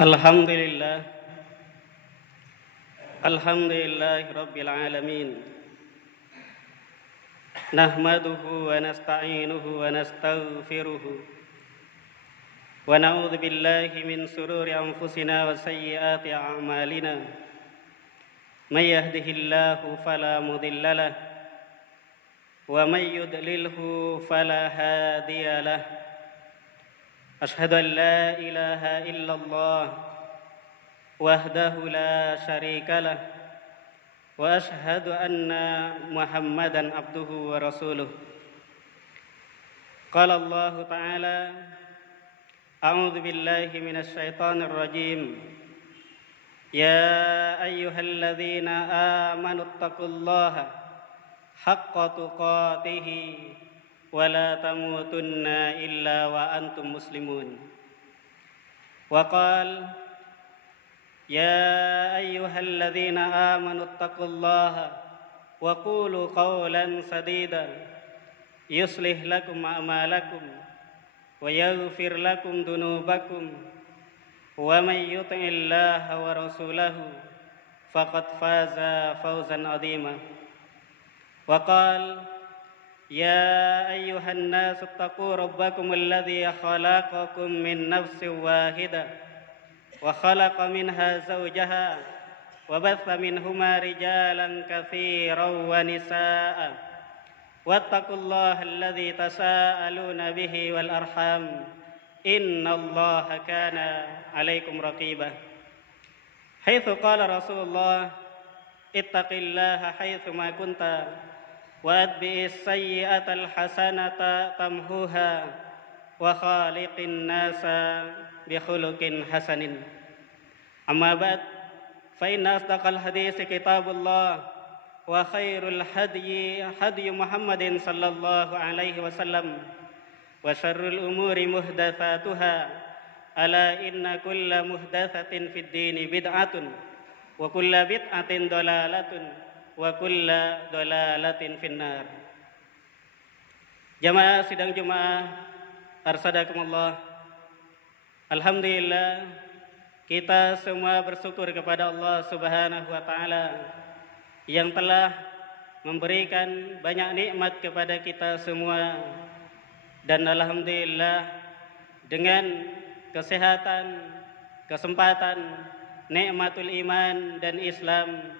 Alhamdulillah Alhamdulillahi Rabbil Alamin. Nahmaduhu wa nasta'inuhu wa nastaghfiruhu wa na'udzu billahi min sururi anfusina wa sayyiati a'malina. May yahdihillahu fala mudilla lahu wa may yudlilhu fala hadiya lahu. Ashhadu an la ilaha illallah wahdahu la syarika lah wa ashhadu anna Muhammadan abduhu wa rasuluh. Qala Allah Ta'ala, a'udzu billahi minasy syaithanir rajim. Ya ayyuhalladzina amanu taqullaha haqqa tuqatih wa la tamutunna illa wa antum muslimun. Wa qala يا أيها الذين آمنوا اتقوا الله وقولوا قولا سديدا يصلح لكم أعمالكم ويغفر لكم ذنوبكم ومن يطع الله ورسوله فقد فاز فوزا عظيما. وقال يا أيها الناس اتقوا ربكم الذي خلقكم من نفس واحدة وخلق منها زوجها وبث منهما رجالا كثيرا ونساء واتقوا الله الذي تساءلون به والأرحام إن الله كان عليكم رقيبا. حيث قال رسول الله اتق الله حيثما كنت وأتبع السيئة الحسنة تمحوها وخالق الناس بخلق حسن. أما بعد فإن أصدق الحديث كتاب الله وخير الهدي هدي محمد صلى الله عليه وسلم وشر الأمور محدثاتها ألا إن كل محدثة في الدين بدعة وكل بدعة ضلالة وكل ضلالة في النار. Jamaah sidang Jumat arsadakumullah. Alhamdulillah, kita semua bersyukur kepada Allah Subhanahu wa taala yang telah memberikan banyak nikmat kepada kita semua. Dan alhamdulillah, dengan kesehatan, kesempatan, nikmatul iman dan Islam,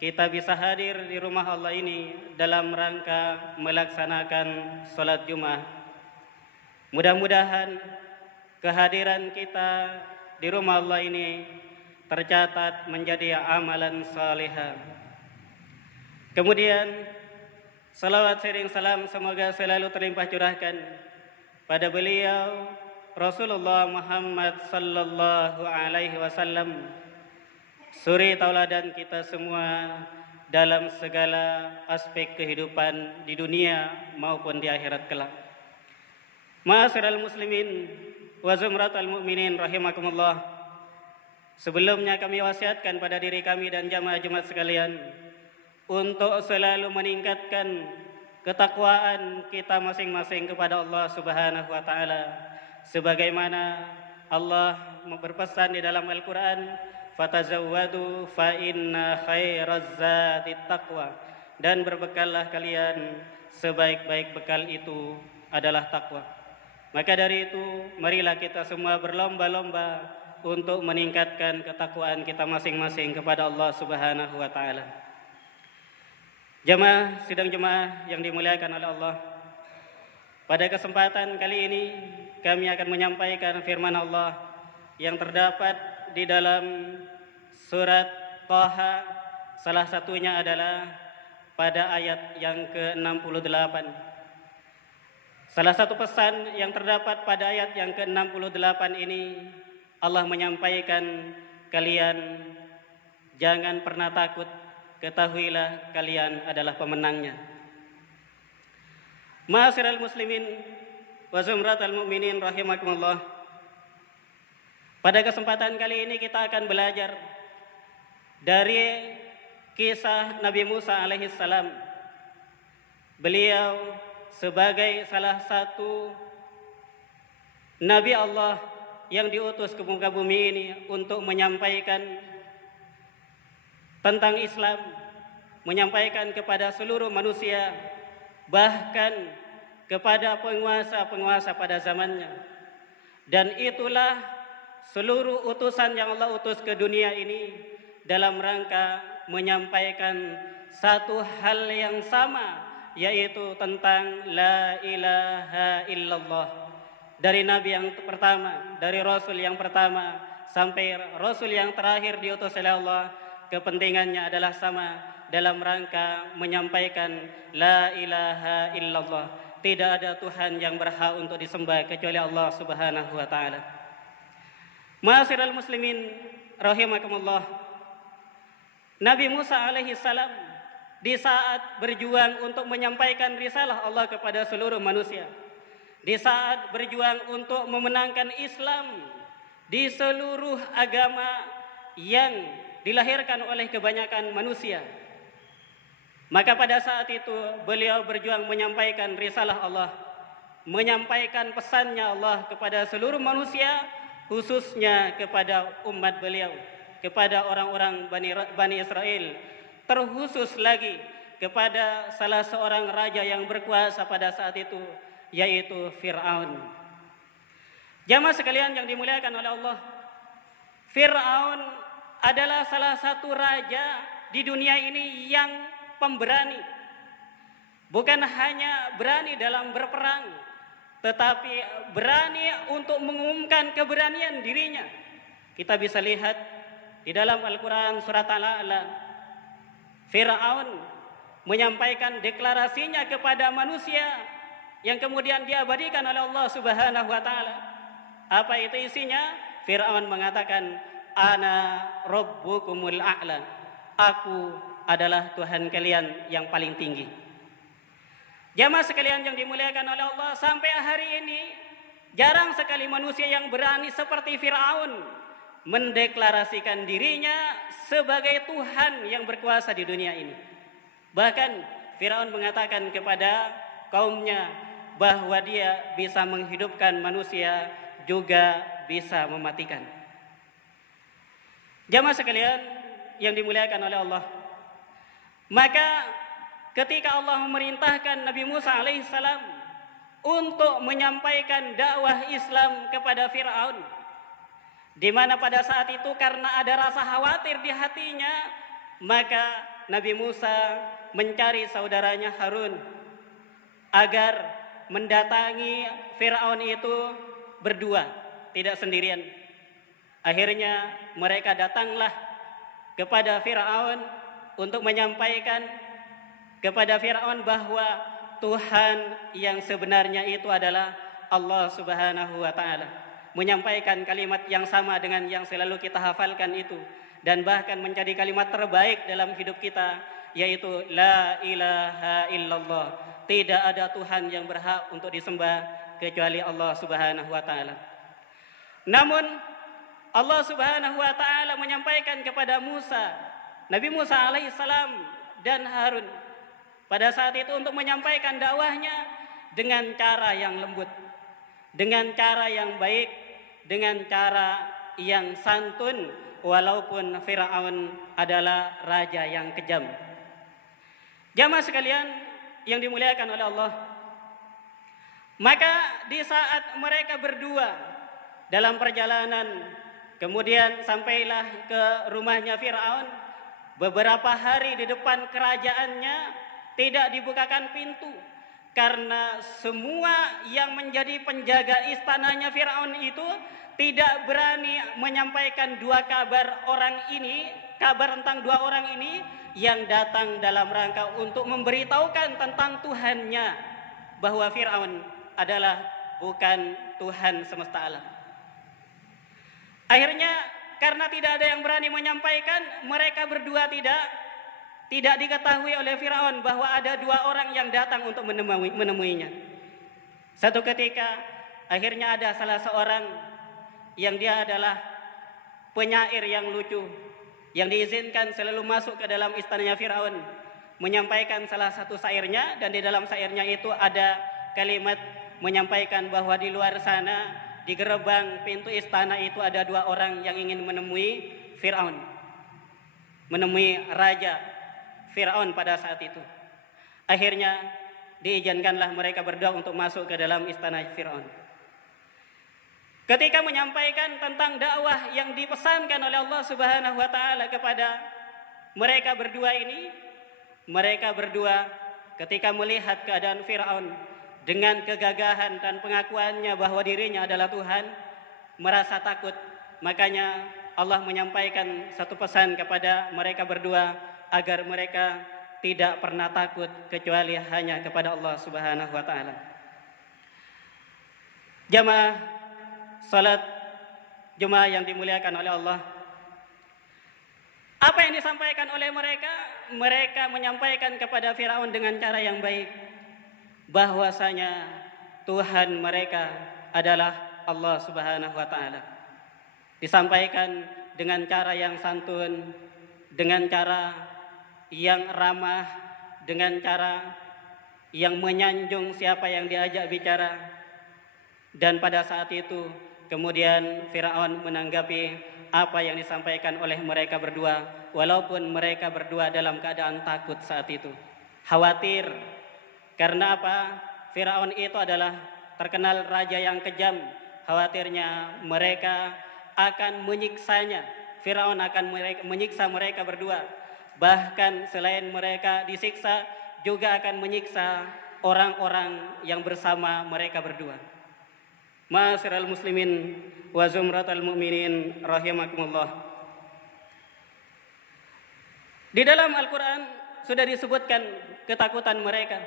kita bisa hadir di rumah Allah ini dalam rangka melaksanakan salat Jumat. Mudah-mudahan kehadiran kita di rumah Allah ini tercatat menjadi amalan salihah. Kemudian salawat sering salam semoga selalu terlimpah curahkan pada beliau Rasulullah Muhammad sallallahu alaihi wasallam, suri tauladan kita semua dalam segala aspek kehidupan di dunia maupun di akhirat kelak. Ma'asyiral muslimin wa zumratal mu'minin rahimakumullah. Sebelumnya kami wasiatkan pada diri kami dan jamaah Jumat sekalian untuk selalu meningkatkan ketakwaan kita masing-masing kepada Allah Subhanahu wa taala, sebagaimana Allah berpesan di dalam Al-Qur'an, fatazawwadu fa inna khairaz zadi taqwa, dan berbekallah kalian, sebaik-baik bekal itu adalah takwa. Maka dari itu, marilah kita semua berlomba-lomba untuk meningkatkan ketakwaan kita masing-masing kepada Allah Subhanahu wa taala. Jamaah sidang Jumat yang dimuliakan oleh Allah, pada kesempatan kali ini kami akan menyampaikan firman Allah yang terdapat di dalam surat Thaha. Salah satunya adalah pada ayat yang ke-68. Salah satu pesan yang terdapat pada ayat yang ke-68 ini, Allah menyampaikan, kalian jangan pernah takut, ketahuilah kalian adalah pemenangnya. Ma'asyiral muslimin wa zumratal mu'minin rahimakumullah. Pada kesempatan kali ini kita akan belajar dari kisah Nabi Musa alaihissalam. Beliau sebagai salah satu Nabi Allah yang diutus ke muka bumi ini untuk menyampaikan tentang Islam, menyampaikan kepada seluruh manusia, bahkan kepada penguasa-penguasa pada zamannya. Dan itulah seluruh utusan yang Allah utus ke dunia ini dalam rangka menyampaikan satu hal yang sama, yaitu tentang la ilaha illallah. Dari Nabi yang pertama, dari Rasul yang pertama sampai Rasul yang terakhir diutus oleh Allah, kepentingannya adalah sama dalam rangka menyampaikan la ilaha illallah. Tidak ada Tuhan yang berhak untuk disembah kecuali Allah Subhanahu wa taala. Ma'asyiral muslimin rahimakumullah. Nabi Musa alaihi salam di saat berjuang untuk menyampaikan risalah Allah kepada seluruh manusia, di saat berjuang untuk memenangkan Islam di seluruh agama yang dilahirkan oleh kebanyakan manusia, maka pada saat itu beliau berjuang menyampaikan risalah Allah, menyampaikan pesannya Allah kepada seluruh manusia, khususnya kepada umat beliau, kepada orang-orang Bani Israel, terkhusus lagi kepada salah seorang raja yang berkuasa pada saat itu, yaitu Fir'aun. Jamaah sekalian yang dimuliakan oleh Allah, Fir'aun adalah salah satu raja di dunia ini yang pemberani. Bukan hanya berani dalam berperang, tetapi berani untuk mengumumkan keberanian dirinya. Kita bisa lihat di dalam Al-Quran surat Al-A'la, Fir'aun menyampaikan deklarasinya kepada manusia yang kemudian diabadikan oleh Allah Subhanahu wa taala. Apa itu isinya? Fir'aun mengatakan, ana rabbukumul a'la. Aku adalah Tuhan kalian yang paling tinggi. Jamaah sekalian yang dimuliakan oleh Allah, sampai hari ini jarang sekali manusia yang berani seperti Fir'aun mendeklarasikan dirinya sebagai Tuhan yang berkuasa di dunia ini. Bahkan Fir'aun mengatakan kepada kaumnya bahwa dia bisa menghidupkan manusia, juga bisa mematikan. Jamaah sekalian yang dimuliakan oleh Allah, maka ketika Allah memerintahkan Nabi Musa alaihissalam untuk menyampaikan dakwah Islam kepada Fir'aun, di mana pada saat itu karena ada rasa khawatir di hatinya, maka Nabi Musa mencari saudaranya Harun agar mendatangi Fir'aun itu berdua, tidak sendirian. Akhirnya mereka datanglah kepada Fir'aun untuk menyampaikan kepada Fir'aun bahwa Tuhan yang sebenarnya itu adalah Allah Subhanahu wa taala. Menyampaikan kalimat yang sama dengan yang selalu kita hafalkan itu, dan bahkan menjadi kalimat terbaik dalam hidup kita, yaitu la ilaha illallah. Tidak ada Tuhan yang berhak untuk disembah kecuali Allah Subhanahu wa taala. Namun Allah Subhanahu wa taala menyampaikan kepada Musa, Nabi Musa alaihissalam dan Harun pada saat itu untuk menyampaikan dakwahnya dengan cara yang lembut, dengan cara yang baik, dengan cara yang santun, walaupun Fir'aun adalah raja yang kejam. Jamaah sekalian yang dimuliakan oleh Allah, maka di saat mereka berdua dalam perjalanan, kemudian sampailah ke rumahnya Fir'aun. Beberapa hari di depan kerajaannya tidak dibukakan pintu, karena semua yang menjadi penjaga istananya Fir'aun itu tidak berani menyampaikan dua kabar orang ini, kabar tentang dua orang ini yang datang dalam rangka untuk memberitahukan tentang Tuhannya, bahwa Fir'aun adalah bukan Tuhan semesta alam. Akhirnya karena tidak ada yang berani menyampaikan, mereka berdua tidak diketahui oleh Fir'aun bahwa ada dua orang yang datang untuk menemuinya. Satu ketika akhirnya ada salah seorang yang dia adalah penyair yang lucu, yang diizinkan selalu masuk ke dalam istananya Fir'aun, menyampaikan salah satu syairnya, dan di dalam syairnya itu ada kalimat menyampaikan bahwa di luar sana di gerbang pintu istana itu ada 2 orang yang ingin menemui Fir'aun, menemui Raja Fir'aun pada saat itu. Akhirnya diizinkanlah mereka berdua untuk masuk ke dalam istana Fir'aun. Ketika menyampaikan tentang dakwah yang dipesankan oleh Allah Subhanahu wa taala kepada mereka berdua ini, mereka berdua ketika melihat keadaan Fir'aun dengan kegagahan dan pengakuannya bahwa dirinya adalah Tuhan, merasa takut. Makanya Allah menyampaikan satu pesan kepada mereka berdua agar mereka tidak pernah takut kecuali hanya kepada Allah Subhanahu wa taala. Jamaah salat Jumat yang dimuliakan oleh Allah, apa yang disampaikan oleh mereka? Mereka menyampaikan kepada Firaun dengan cara yang baik, bahwasanya Tuhan mereka adalah Allah Subhanahu wa taala. Disampaikan dengan cara yang santun, dengan cara yang ramah, dengan cara yang menyanjung siapa yang diajak bicara. Dan pada saat itu kemudian Firaun menanggapi apa yang disampaikan oleh mereka berdua, walaupun mereka berdua dalam keadaan takut saat itu, khawatir. Karena apa? Firaun itu adalah terkenal raja yang kejam. Khawatirnya mereka akan menyiksanya. Firaun akan menyiksa mereka berdua. Bahkan selain mereka disiksa, juga akan menyiksa orang-orang yang bersama mereka berdua. Ma'asyiral muslimin wa zumratal mu'minin rahimakumullah. Di dalam Al-Quran sudah disebutkan ketakutan mereka.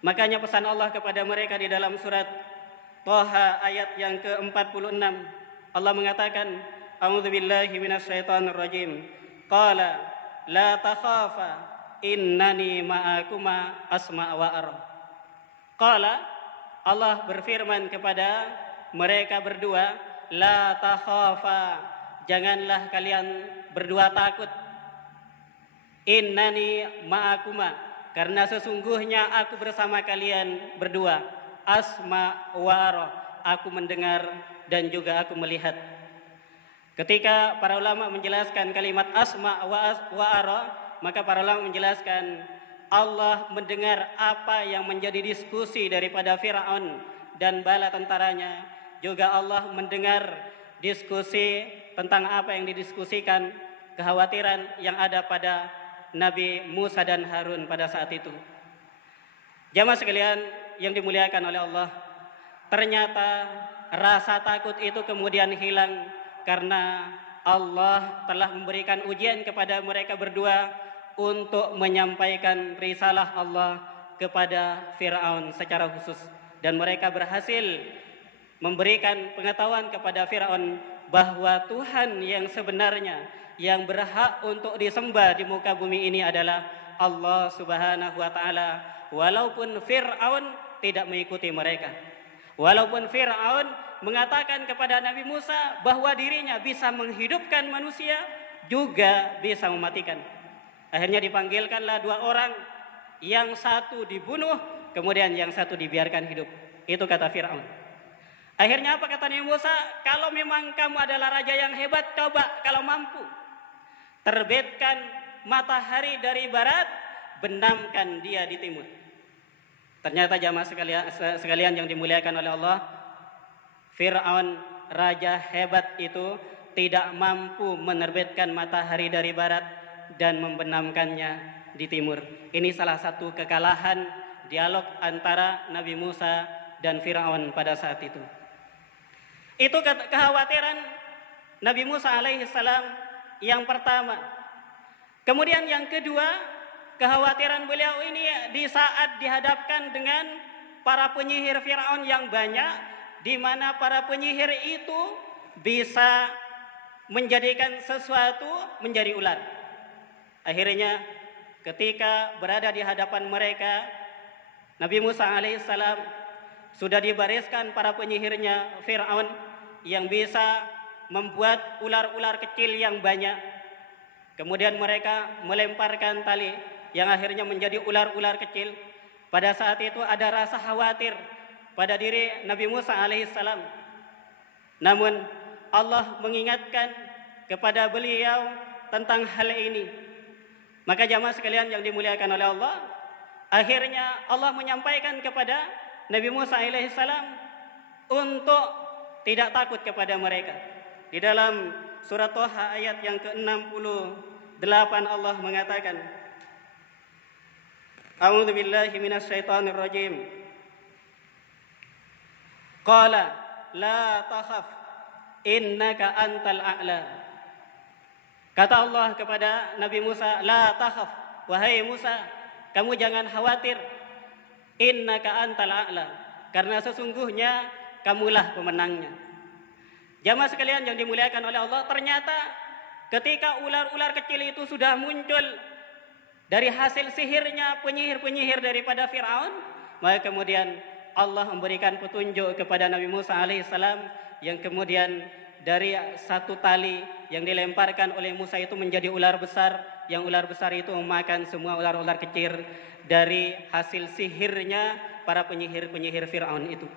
Makanya pesan Allah kepada mereka di dalam surat Thaha ayat yang ke-46. Allah mengatakan, A'udzubillahi minasyaitonir rajim. Qala la takhafa innani ma'akuma asma' wa ara. Qala, Allah berfirman kepada mereka berdua, la takhafa, janganlah kalian berdua takut. Innani ma'akuma, karena sesungguhnya aku bersama kalian berdua. Asma wa ara, aku mendengar dan juga aku melihat. Ketika para ulama menjelaskan kalimat asma wa ara, maka para ulama menjelaskan Allah mendengar apa yang menjadi diskusi daripada Firaun dan bala tentaranya. Juga Allah mendengar diskusi tentang apa yang didiskusikan, kekhawatiran yang ada pada Nabi Musa dan Harun pada saat itu. Jamaah sekalian yang dimuliakan oleh Allah, ternyata rasa takut itu kemudian hilang karena Allah telah memberikan ujian kepada mereka berdua untuk menyampaikan risalah Allah kepada Firaun secara khusus. Dan mereka berhasil memberikan pengetahuan kepada Firaun bahwa Tuhan yang sebenarnya yang berhak untuk disembah di muka bumi ini adalah Allah Subhanahu wa taala. Walaupun Firaun tidak mengikuti mereka, walaupun Firaun mengatakan kepada Nabi Musa bahwa dirinya bisa menghidupkan manusia, juga bisa mematikan. Akhirnya dipanggilkanlah 2 orang, yang satu dibunuh, kemudian yang satu dibiarkan hidup. Itu kata Firaun. Akhirnya apa kata Nabi Musa? Kalau memang kamu adalah raja yang hebat, coba kalau mampu terbitkan matahari dari barat, benamkan dia di timur. Ternyata jamaah sekalian yang dimuliakan oleh Allah, Firaun raja hebat itu tidak mampu menerbitkan matahari dari barat dan membenamkannya di timur. Ini salah satu kekalahan dialog antara Nabi Musa dan Firaun pada saat itu. Itu kekhawatiran Nabi Musa alaihissalam yang pertama. Kemudian yang kedua, kekhawatiran beliau ini di saat dihadapkan dengan para penyihir Firaun yang banyak, di mana para penyihir itu bisa menjadikan sesuatu menjadi ular. Akhirnya ketika berada di hadapan mereka, Nabi Musa alaihissalam sudah dibariskan para penyihirnya Firaun yang bisa membuat ular-ular kecil yang banyak. Kemudian mereka melemparkan tali yang akhirnya menjadi ular-ular kecil. Pada saat itu ada rasa khawatir pada diri Nabi Musa alaihissalam. Namun Allah mengingatkan kepada beliau tentang hal ini. Maka jamaah sekalian yang dimuliakan oleh Allah, akhirnya Allah menyampaikan kepada Nabi Musa alaihissalam untuk tidak takut kepada mereka. Di dalam surat Thaha ayat yang ke-68 Allah mengatakan, A'udzu billahi minasyaitonir rajim. Qala la takhaf innaka antal a'la. Kata Allah kepada Nabi Musa, la takhaf, wahai Musa, kamu jangan khawatir, innaka antal a'la, karena sesungguhnya kamulah pemenangnya. Jamaah sekalian yang dimuliakan oleh Allah, ternyata ketika ular-ular kecil itu sudah muncul dari hasil sihirnya penyihir-penyihir daripada Fir'aun, maka kemudian Allah memberikan petunjuk kepada Nabi Musa alaihissalam, yang kemudian dari satu tali yang dilemparkan oleh Musa itu menjadi ular besar, yang ular besar itu memakan semua ular-ular kecil dari hasil sihirnya para penyihir-penyihir Fir'aun itu.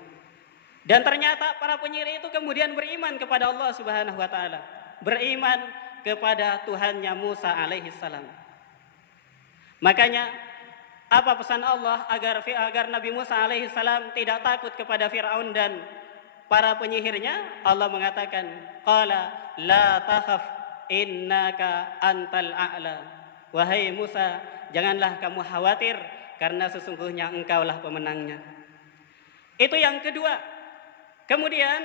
Dan ternyata para penyihir itu kemudian beriman kepada Allah Subhanahu wa taala, beriman kepada Tuhannya Musa alaihissalam. Makanya apa pesan Allah agar Nabi Musa alaihissalam tidak takut kepada Fir'aun dan para penyihirnya? Allah mengatakan, qala la takhaf innaka antal a'la. Wahai Musa, janganlah kamu khawatir, karena sesungguhnya engkaulah pemenangnya. Itu yang kedua. Kemudian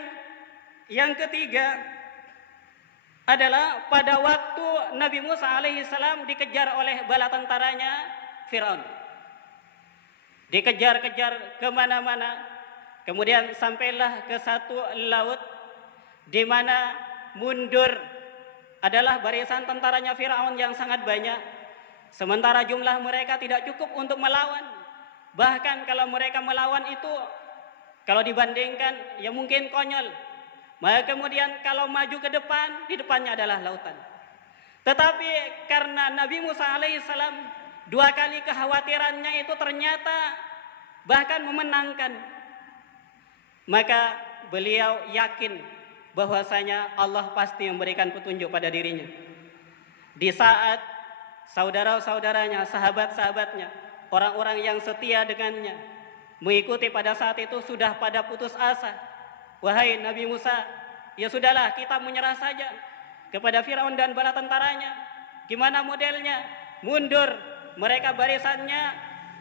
yang ketiga adalah pada waktu Nabi Musa alaihissalam dikejar oleh bala tentaranya Fir'aun. Dikejar-kejar kemana-mana. Kemudian sampailah ke satu laut di mana mundur adalah barisan tentaranya Fir'aun yang sangat banyak. Sementara jumlah mereka tidak cukup untuk melawan. Bahkan kalau mereka melawan itu, kalau dibandingkan ya mungkin konyol. Maka kemudian kalau maju ke depan, di depannya adalah lautan. Tetapi karena Nabi Musa alaihissalam dua kali kekhawatirannya itu ternyata bahkan memenangkan, maka beliau yakin bahwasanya Allah pasti memberikan petunjuk pada dirinya. Di saat saudara-saudaranya, sahabat-sahabatnya, orang-orang yang setia dengannya mengikuti pada saat itu sudah pada putus asa. Wahai Nabi Musa, ya sudahlah, kita menyerah saja kepada Fir'aun dan bala tentaranya. Gimana modelnya? Mundur. Mereka barisannya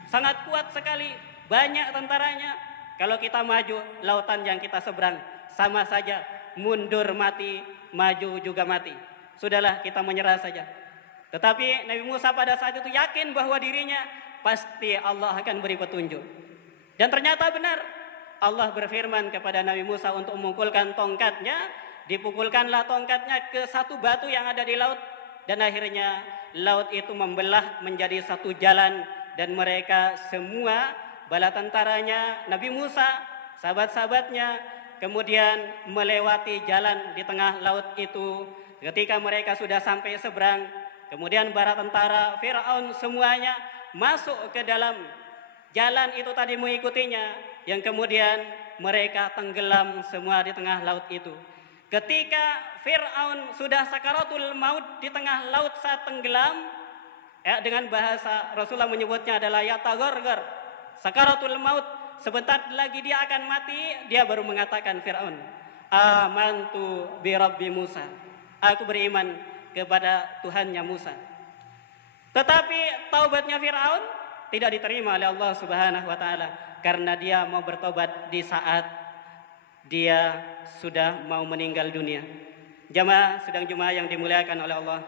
sangat kuat sekali, banyak tentaranya. Kalau kita maju, lautan yang kita seberang sama saja, mundur mati, maju juga mati. Sudahlah, kita menyerah saja. Tetapi Nabi Musa pada saat itu yakin bahwa dirinya pasti Allah akan beri petunjuk. Dan ternyata benar, Allah berfirman kepada Nabi Musa untuk memukulkan tongkatnya. Dipukulkanlah tongkatnya ke satu batu yang ada di laut, dan akhirnya laut itu membelah menjadi satu jalan, dan mereka semua, bala tentaranya Nabi Musa, sahabat-sahabatnya, kemudian melewati jalan di tengah laut itu. Ketika mereka sudah sampai seberang, kemudian bala tentara Fir'aun semuanya masuk ke dalam jalan itu tadi mengikutinya, yang kemudian mereka tenggelam semua di tengah laut itu. Ketika Fir'aun sudah sakaratul maut di tengah laut saat tenggelam, dengan bahasa Rasulullah menyebutnya adalah yatagharghar, sakaratul maut, sebentar lagi dia akan mati, dia baru mengatakan Fir'aun, amantu bi rabbi Musa, aku beriman kepada Tuhannya Musa. Tetapi taubatnya Fir'aun tidak diterima oleh Allah Subhanahu wa taala, karena dia mau bertobat di saat dia sudah mau meninggal dunia. Jamaah sedang Jumat yang dimuliakan oleh Allah,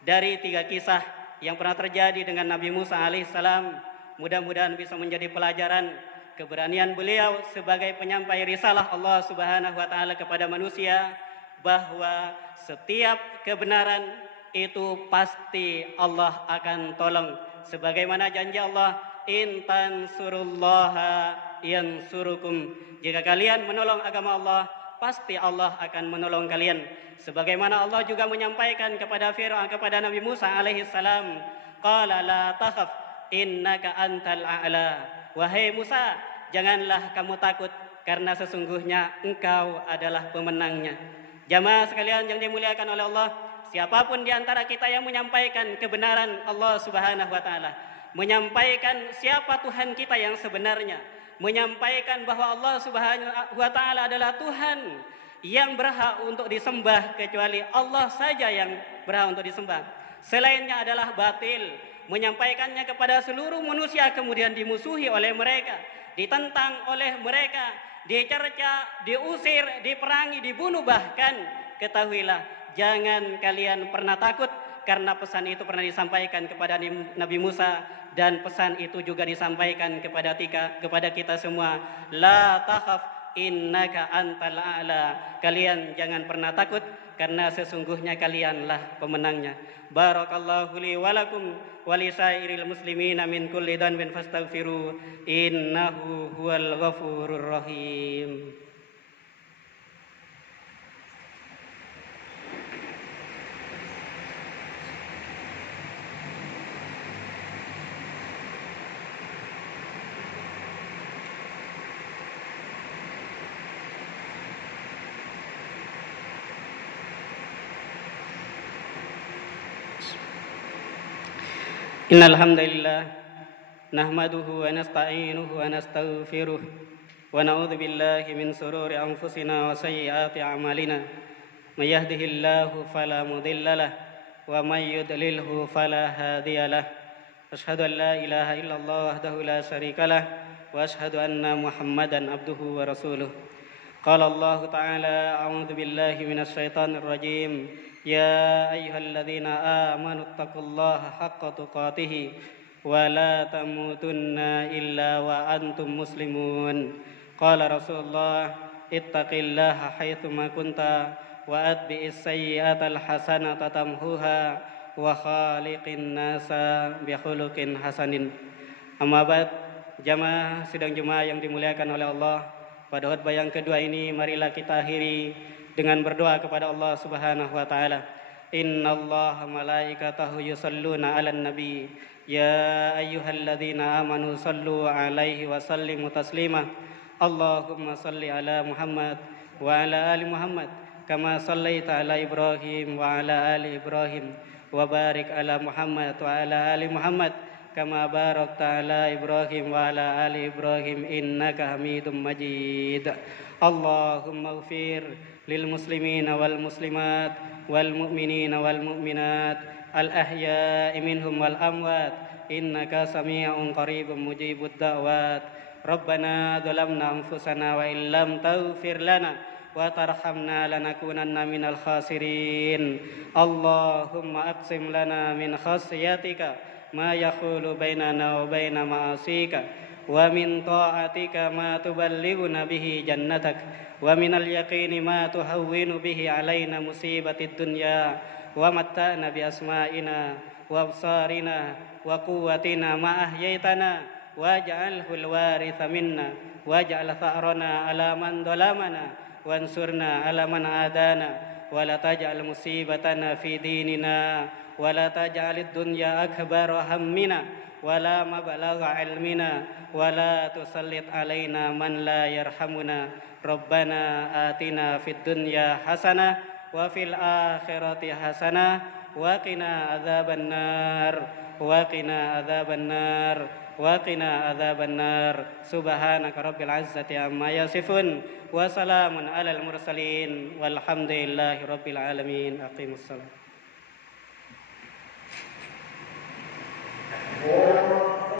dari 3 kisah yang pernah terjadi dengan Nabi Musa alaihissalam, mudah-mudahan bisa menjadi pelajaran keberanian beliau sebagai penyampai risalah Allah Subhanahu wa taala kepada manusia, bahwa setiap kebenaran itu pasti Allah akan tolong. Sebagaimana janji Allah, in tansurullaha yansurukum, jika kalian menolong agama Allah, pasti Allah akan menolong kalian. Sebagaimana Allah juga menyampaikan kepada Fir'aun, kepada Nabi Musa alaihissalam, qala la takhaf innaka antal a'la. Wahai Musa, janganlah kamu takut, karena sesungguhnya engkau adalah pemenangnya. Jamaah sekalian yang dimuliakan oleh Allah, siapapun di antara kita yang menyampaikan kebenaran Allah Subhanahu wa taala, menyampaikan siapa Tuhan kita yang sebenarnya, menyampaikan bahwa Allah Subhanahu wa taala adalah Tuhan yang berhak untuk disembah, kecuali Allah saja yang berhak untuk disembah. Selainnya adalah batil. Menyampaikannya kepada seluruh manusia kemudian dimusuhi oleh mereka, ditentang oleh mereka, dicerca, diusir, diperangi, dibunuh. Bahkan ketahuilah, jangan kalian pernah takut, karena pesan itu pernah disampaikan kepada Nabi Musa, dan pesan itu juga disampaikan kepada kita semua. La takhaf innaka antal a'la. Kalian jangan pernah takut, karena sesungguhnya kalianlah pemenangnya. Barakallahu li wa lakum wa li sairil muslimina min kulli dhanbin fastaghfiru innahu huwal ghafurur rahim. Innal hamdalillah nahmaduhu wa nasta'inuhu wa nastaghfiruh wa na'udzu billahi min shururi anfusina wa sayyiati a'malina. May yahdihillahu fala mudhillalah wa may yudlilhu fala hadiyalah. Asyhadu an la ilaha illallah wahdahu la syarikalah wa asyhadu anna Muhammadan abduhu wa rasuluh. Qala Allah ta'ala a'udzu billahi minasy syaithanir rajim. Ya ayyuhalladzina amanu taqullaha haqqa tuqatih wa la tamutunna illa wa antum muslimun. Qala Rasulullah ittaqillaha haitsu ma kunta wa atbi'is sayyi'atal hasanata tamhuha wa khaliqin nasa bi khuluqin hasanin. Amma ba'd, jamaah sidang Jumat yang dimuliakan oleh Allah, pada khutbah yang kedua ini marilah kita akhiri dengan berdoa kepada Allah Subhanahu wa taala. Innallaha malaikatahu yusalluna 'alan nabi ya ayyuhalladzina amanu sallu 'alaihi wa sallimu taslima. Allahumma salli 'ala Muhammad wa 'ala ali Muhammad kama sallaita 'ala Ibrahim wa 'ala ali Ibrahim wa barik 'ala Muhammad wa 'ala ali Muhammad kama barakta 'ala Ibrahim wa 'ala ali Ibrahim innaka Hamidum Majid. Allahumma ighfir lil muslimina wal muslimat wal mu'minina wal mu'minat al ahya'i minhum wal amwat innaka sami'un qaribun mujibud da'wat. Rabbana dhalamna anfusana wa illam taghfir lana wa tarhamna lanakunanna minal khasirin. Allahumma aqsim lana min khasyatika ma yakhulu bainana wa baina ma'asika wa min ta'atika ma tuballighuna bihi jannatak wa minal yaqini ma tuhawwinu bihi alaina musibatid dunya wa matta'na bi asma'ina wa absarina wa quwwatina ma ahyaitana waj'alhu al-waritha minna waj'al tha'rana ala man dhalamana wansurna ala man adana wa la taj'al musibatana fi dinina wa la taj'alid dunya akbara hammina wa la mablagha ilmina wa la tusallit alaina man la yarhamuna. Rabbana atina fid dunya hasanah wa fil akhirati hasanah wa qina adzabannar wa qina adzabannar wa qina adzabannar. Subhanaka rabbil izzati amma yasifun wa salamun alal mursalin walhamdulillahi rabbil alamin. Aqimussalam.